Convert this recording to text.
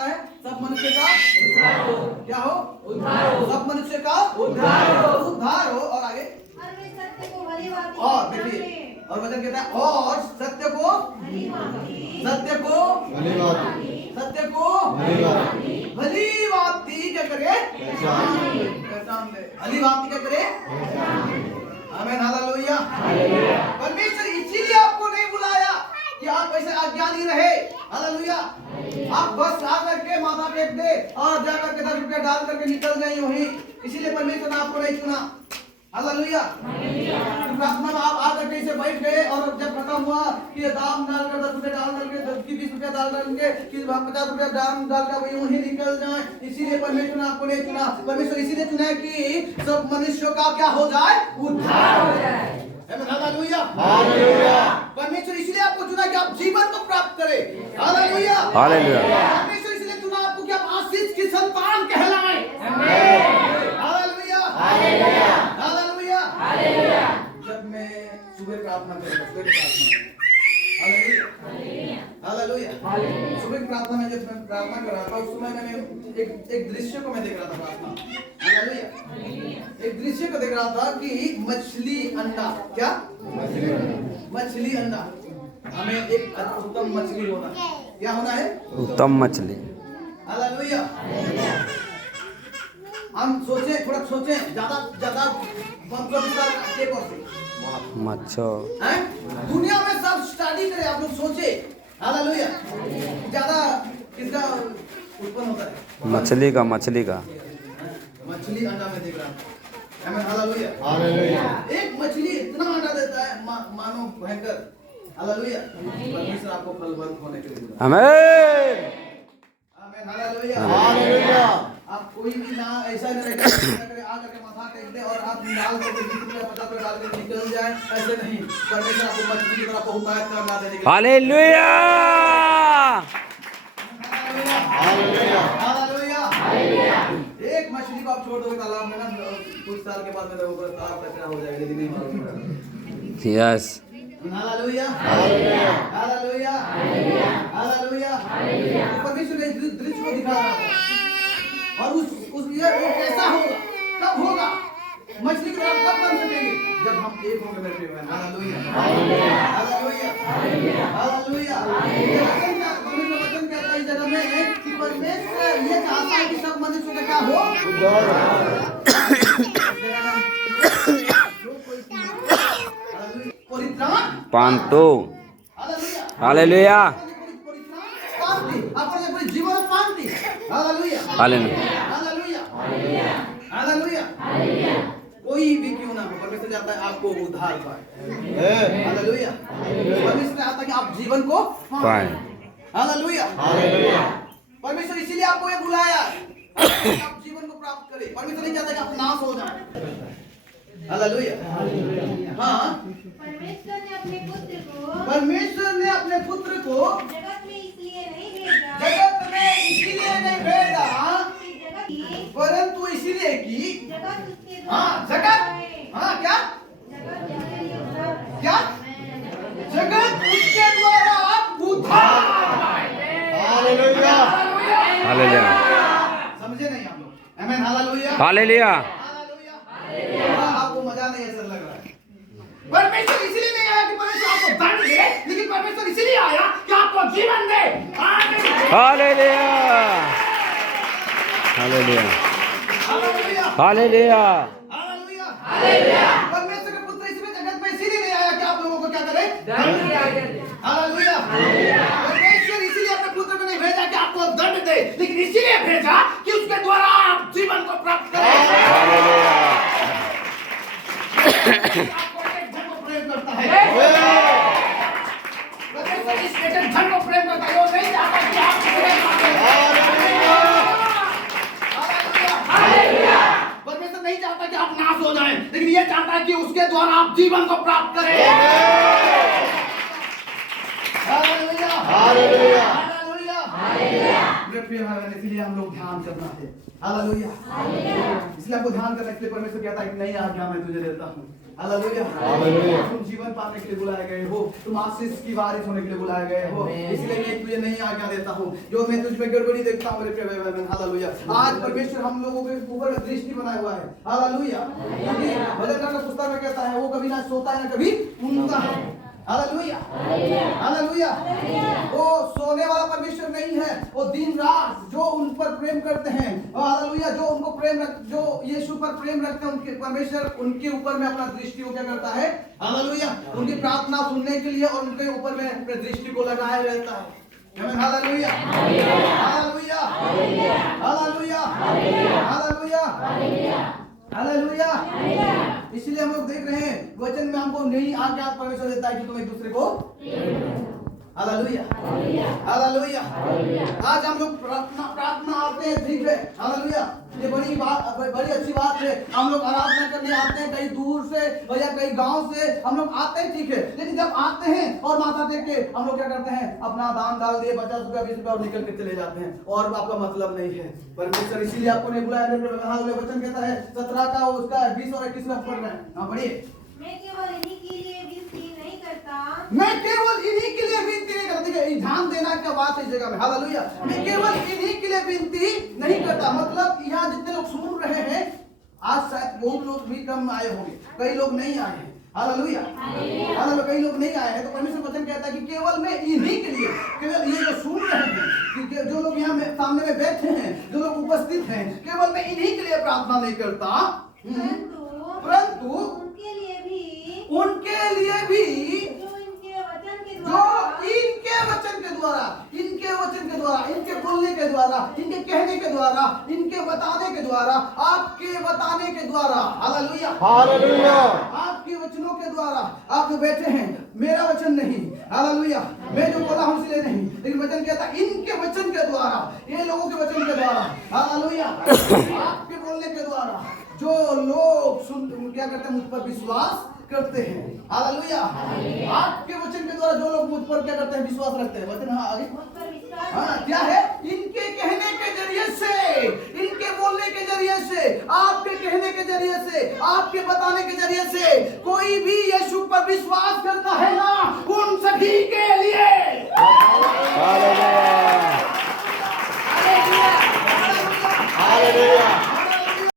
चाहता है? सब मनुष्य का उद्धार हो। क्या हो? उद्धार हो। सब मनुष्य का उद्धार हो। उद्धार हो। और आगे और देखिए, और वचन कहता है और सत्य को भली बात क्या करे? पहचान ले। भली बात क्या करे? आमीन, हालेलुया। परमेश्वर इसीलिए आपको नहीं बुलाया कि आप ऐसे अज्ञानी रहे। हालेलुया। आप बस आकर के माथा टेक दे और जाकर के 10 रुपया डाल करके निकल जाए वहीं। इसीलिए परमेश्वर ने आपको नहीं चुना। हालेलुया। प्रार्थना में आप आकर के इसे बैठ गए और जब खत्म हुआ कि दाम डालकर 10 रुपये डाल करके 20 रुपया डाल करके कि 50 रुपया दाम डालकर वही वहीं निकल जाए। इसीलिए परमेश्वर ने आपको नहीं चुना। परमेश्वर इसीलिए चुना है कि सब मनुष्यों का क्या हो जाए? उद्धार हो जाए। हालेलुया। परमेश्वर इसलिए आपको चुना कि आप जीवन को प्राप्त करें। हालेलुया। परमेश्वर इसलिए चुना आपको कि आप आशीष की संतान कहलाएं। हालेलुया। जब मैं सुबह प्रार्थना करता हालेलुया सुबह प्रार्थना में जब मैं प्रार्थना कर रहा था उस समय मैंने एक दृश्य को मैं देख रहा था प्रार्थना। हालेलुया। एक दृश्य को देख रहा था कि मछली अंडा। क्या? मछली अंडा। हमें एक उत्तम मछली होना है। क्या होना है? उत्तम मछली। हालेलुया। हम थोड़ा सोचे ज्यादा मतलब मच्छो दुनिया में सब स्टडी करे। आप लोग सोचे। हालेलुया। ज्यादा किसका उत्पन्न होता है? मछली का मछली अंडा में देख रहा हूं। हालेलुया। एक मछली इतना अंडा देता है मानो भयंकर। हालेलुया। परमेश्वर आपको फलवंत होने के लिए। आमीन। हालेलुया। आप कोई भी ना ऐसा नहीं करे आकर के माथा टेक दे और आप डाल करके 20 रुपया 50 रुपया डाल के निकल जाए। ऐसे नहीं। परमेश्वर आपको मछली की तरह बहुतायत करना देने के लिए। हालेलुया। एक मछली को आप छोड़ दोगे तालाब में ना कुछ साल के बाद में वो तालाब कचरा हो जाएगा। यदि नहीं मालूम। यस। हालेलुया। परमेश्वर ने दृश्य को दिखा रहा है और उस ये वो कैसा होगा? कब होगा? मछली की तरह कब बन सकेंगे? जब हम एक होंगे मेरे प्रिय। हालेलुया। वचन कहता है इस जगह में कि परमेश्वर ये चाहता है कि सब मनुष्य का क्या हो? परित्राण पांतो। हालेलुया। अपने जीवन पांति। हालेलुया। कोई भी क्यों ना हो परमेश्वर चाहता है आपको उद्धार पाए। हालेलुया। परमेश्वर चाहता है कि आप जीवन को पाए। हालेलुया। परमेश्वर इसीलिए आपको ये बुलाया आप जीवन को प्राप्त करें। परमेश्वर नहीं चाहता कि आप नाश हो जाए। हालेलुया। हाँ। परमेश्वर ने अपने पुत्र को जगत में इसलिए नहीं भेजा परंतु इसलिए कि जगत उसके द्वारा उद्धार पाए। हालेलुया। समझे नहीं आप लोग? आमीन। हालेलुया। आपको मजा नहीं ऐसा लग रहा है? परमेश्वर इसलिए नहीं आया कि परमेश्वर आपको दंड दे, लेकिन परमेश्वर इसलिए आया कि आपको जीवन दे। हालेलुया। परमेश्वर का पुत्र इसमें जगत में इसीलिए नहीं आया कि आप लोगों को क्या करे? हालेलुया। परमेश्वर इसीलिए अपने पुत्र को नहीं भेजा कि आपको दंड दे, लेकिन इसीलिए भेजा कि उसके द्वारा आप जीवन को प्राप्त करें। आपको एक धन को प्रेम करता है। परमेश्वर इस धन को प्रेम करता है। वो नहीं चाहता कि आप परमेश्वर नहीं चाहता कि आप नाश हो जाएं, लेकिन ये चाहता है कि उसके द्वारा आप जीवन को प्राप्त करें। हालेलुया। मेरे प्रिय भाई बहन, इसलिए हम लोग ध्यान करना है। हालेलुया। इसलिए आपको ध्यान करने के लिए परमेश्वर कहता है कि नई आज्ञा मैं तुझे देता हूँ। हालेलुया। तुम जीवन पाने के लिए बुलाए गए हो, तुम आशीष की वारिस होने के लिए बुलाए गए हो, इसलिए मैं तुझे नई आज्ञा देता हूँ। जो मैं तुझ में गड़बड़ी देखता हूँ मेरे प्रिय भाई बहन, हालेलुया, आज परमेश्वर हम लोगों के ऊपर दृष्टि बनाया हुआ है। हालेलुया। भजन का पुस्तक में कहता है वो कभी ना सोता है ना कभी ऊँघता है। हालेलुया। हालेलुया। वो सोने वाला परमेश्वर नहीं है, वो दिन रात जो उन पर प्रेम करते हैं, हालेलुया, जो उनको जो यीशु पर प्रेम रखते हैं, उनके परमेश्वर उनके ऊपर में अपना दृष्टि को क्या करता है, हालेलुया, उनकी प्रार्थना सुनने के लिए और उनके ऊपर में अपने दृष्टि को लगाए रहता है। Hallelujah. Hallelujah. Hallelujah. Hallelujah. Hallelujah. इसलिए हम लोग देख रहे हैं वचन में हमको नई आज्ञा परमेश्वर देता है कि तुम एक दूसरे को। हालेलुया। हालेलुया। आज हम लोग प्रार्थना आते हैं, ठीक है, हालेलुया, ये बड़ी अच्छी बात है। हम लोग आराधना करने आते हैं कहीं दूर से या कहीं गांव से हम लोग आते हैं, ठीक है, लेकिन जब आते हैं और माथा टेक के हम लोग क्या करते हैं, अपना दान डाल दिए 50 रुपया 20 रुपया और निकल के चले जाते हैं और आपका मतलब नहीं है। परमेश्वर इसीलिए आपको नहीं बुलाया। वचन कहता है 17 का उसका 20 और 21 में पढ़ रहे हैं। हाँ पढ़िए। मैं केवल इन्हीं के लिए विनती नहीं करता, मैं केवल इन्हीं के लिए विनती नहीं करता। ध्यान देना क्या बात है इस जगह में। हालेलुया। मैं केवल इन्हीं के लिए विनती नहीं करता, मतलब यहाँ जितने लोग सुन रहे हैं आज शायद बहुत लोग भी कम आए होंगे, कई लोग नहीं आए हैं। हालेलुया। हालेलुया। कई लोग नहीं आए हैं, तो परमेश्वर वचन कहता है कि केवल मैं इन्हीं के लिए, केवल ये जो सुन रहे हैं, कि जो लोग यहाँ सामने में बैठे हैं, जो लोग उपस्थित हैं, केवल मैं इन्हीं के लिए प्रार्थना नहीं करता, परंतु उनके लिए भी जो इनके वचन के द्वारा, इनके बोलने के द्वारा, इनके कहने के द्वारा, इनके बताने के द्वारा, आपके बताने के द्वारा, हालेलुया, हालेलुया, आपके वचनों के द्वारा आप जो बैठे हैं, मेरा वचन नहीं, हालेलुया, मैं जो बोला हूं इसलिए नहीं, लेकिन वचन कहता है इनके वचन के द्वारा, ये लोगों के वचन के द्वारा, हालेलुया, आपके बोलने के द्वारा जो लोग क्या करते हैं, मुझ पर विश्वास करते हैं। हालेलुया। आपके वचन के द्वारा जो लोग मुझ पर क्या करते हैं, विश्वास रखते हैं। वचन हाँ आगे क्या है, इनके कहने के जरिए से, इनके बोलने के जरिए से, आपके कहने के जरिए से, आपके बताने के जरिए से कोई भी यीशु पर विश्वास करता है